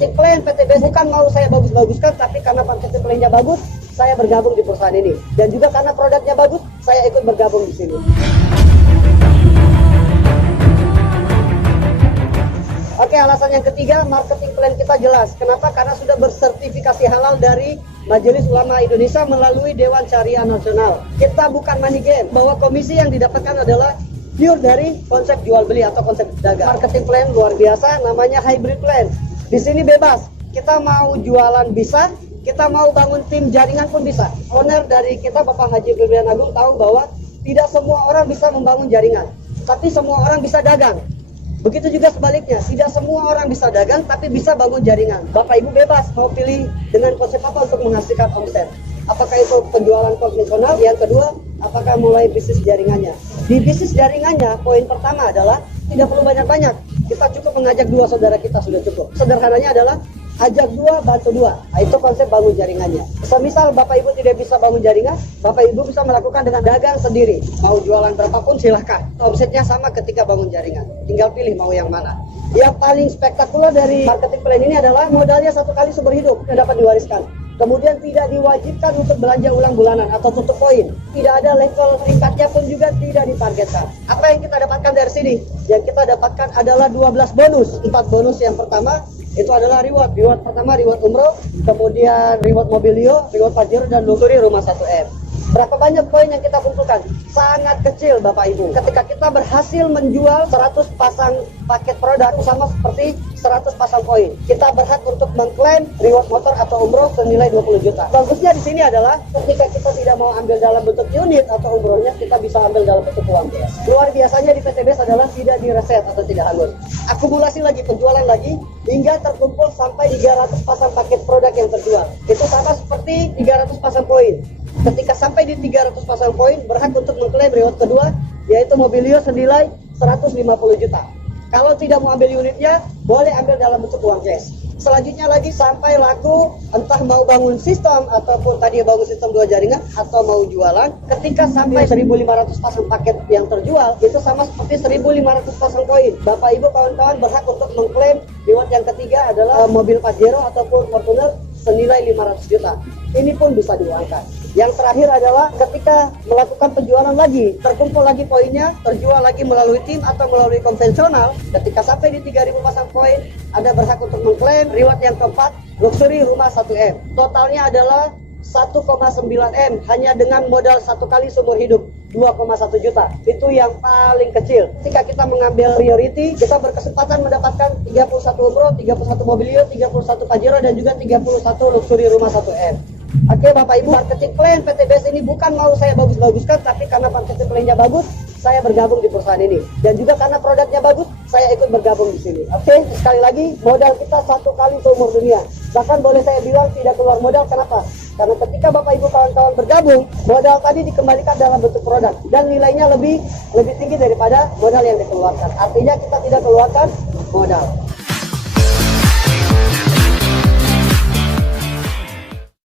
Marketing plan PTB bukan mau saya bagus-baguskan, tapi karena marketing plan-nya bagus, saya bergabung di perusahaan ini. Dan juga karena produknya bagus, saya ikut bergabung di sini. Oke, alasan yang ketiga, marketing plan kita jelas. Kenapa? Karena sudah bersertifikasi halal dari Majelis Ulama Indonesia melalui Dewan Syariah Nasional. Kita bukan money game, bahwa komisi yang didapatkan adalah pure dari konsep jual beli atau konsep dagang. Marketing plan luar biasa, namanya hybrid plan. Di sini bebas, kita mau jualan bisa, kita mau bangun tim jaringan pun bisa. Owner dari kita, Bapak Haji Firman Agung, tahu bahwa tidak semua orang bisa membangun jaringan, tapi semua orang bisa dagang. Begitu juga sebaliknya, tidak semua orang bisa dagang, tapi bisa bangun jaringan. Bapak Ibu bebas mau pilih dengan konsep apa untuk menghasilkan omset. Apakah itu penjualan konvensional? Yang kedua, apakah mulai bisnis jaringannya? Di bisnis jaringannya, poin pertama adalah tidak perlu banyak-banyak. Kita cukup mengajak dua saudara kita sudah cukup. Sederhananya adalah ajak dua, bantu dua. Nah, itu konsep bangun jaringannya. Semisal Bapak Ibu tidak bisa bangun jaringan, Bapak Ibu bisa melakukan dengan dagang sendiri. Mau jualan berapapun silahkan. Omsetnya sama ketika bangun jaringan. Tinggal pilih mau yang mana. Yang paling spektakuler dari marketing plan ini adalah modalnya satu kali seumur hidup yang dapat diwariskan. Kemudian tidak diwajibkan untuk belanja ulang bulanan atau tutup poin. Tidak ada level tingkatnya pun juga tidak ditargetkan. Apa yang kita dapatkan dari sini? Yang kita dapatkan adalah 12 bonus. 4 bonus yang pertama itu adalah reward. Reward pertama reward umroh, kemudian reward mobilio, reward pajero, dan luxury rumah 1M. Berapa banyak poin yang kita kumpulkan? Sangat kecil Bapak Ibu. Ketika kita berhasil menjual 100 pasang paket produk, sama seperti 100 pasang poin. Kita berhak untuk mengklaim reward motor atau umroh senilai 20 juta. Bagusnya di sini adalah ketika kita tidak mau ambil dalam bentuk unit atau umrohnya, kita bisa ambil dalam bentuk uang cash. Luar biasanya di PTBS adalah tidak direset atau tidak hangus. Akumulasi lagi, penjualan lagi, hingga terkumpul sampai 300 pasang paket produk yang terjual. Itu sama seperti 300 pasang poin. Ketika sampai di 300 pasang poin, berhak untuk mengklaim reward kedua, yaitu mobilio senilai 150 juta. Kalau tidak mau ambil unitnya, boleh ambil dalam bentuk uang cash. Selanjutnya lagi sampai laku, entah mau bangun sistem ataupun tadi bangun sistem dua jaringan atau mau jualan. Ketika sampai 1.500 pasang paket yang terjual, itu sama seperti 1.500 pasang poin. Bapak Ibu kawan-kawan berhak untuk mengklaim reward yang ketiga adalah mobil Pajero ataupun Fortuner senilai 500 juta. Ini pun bisa diuangkan. Yang terakhir adalah ketika melakukan penjualan lagi, terkumpul lagi poinnya, terjual lagi melalui tim atau melalui konvensional. Ketika sampai di 3.000 pasang poin, Anda berhak untuk mengklaim reward yang keempat, luxury rumah 1M. Totalnya adalah 1,9 M hanya dengan modal satu kali seumur hidup 2,1 juta. Itu yang paling kecil. Ketika kita mengambil priority, kita berkesempatan mendapatkan 31 umroh, 31 mobilio, 31 Pajero, dan juga 31 luxury rumah 1M. Oke Bapak Ibu, marketing plan PTBS ini bukan mau saya bagus-baguskan, tapi karena marketing plan-nya bagus, saya bergabung di perusahaan ini. Dan juga karena produknya bagus, saya ikut bergabung di sini. Oke, sekali lagi, modal kita satu kali seumur dunia. Bahkan boleh saya bilang tidak keluar modal, kenapa? Karena ketika Bapak Ibu kawan-kawan bergabung, modal tadi dikembalikan dalam bentuk produk. Dan nilainya lebih tinggi daripada modal yang dikeluarkan. Artinya kita tidak keluarkan modal.